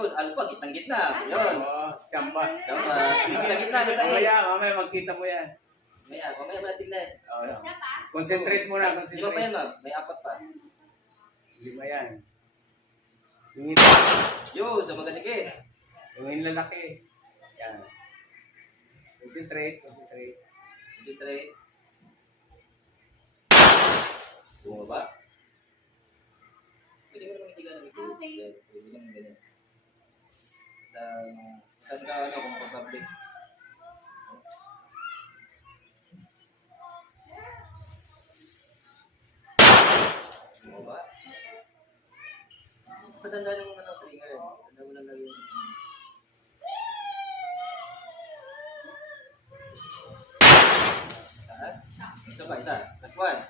Yun, alpha, gitnang-gitna. Yun. Oo, chamba. Tama. Nasa gitna, nasa Mamaya magkita mo yan. Mamaya tingnan. Oo. Concentrate muna, Lima pa yan, concentrate. ma'am. May apat pa. Lima yan. Yung ito, Yun, sa maganikit. yung lalaki. Yan. Concentrate, concentrate. Concentrate. Bumaba. Pwede mo naman itigan ng ito. Pwede naman ganyan. Saan ka, comfortable. Bumaba. Sa tanda ng trigger. Tanda mo lang lang yung... Taas. Isa pa, isa. Last one.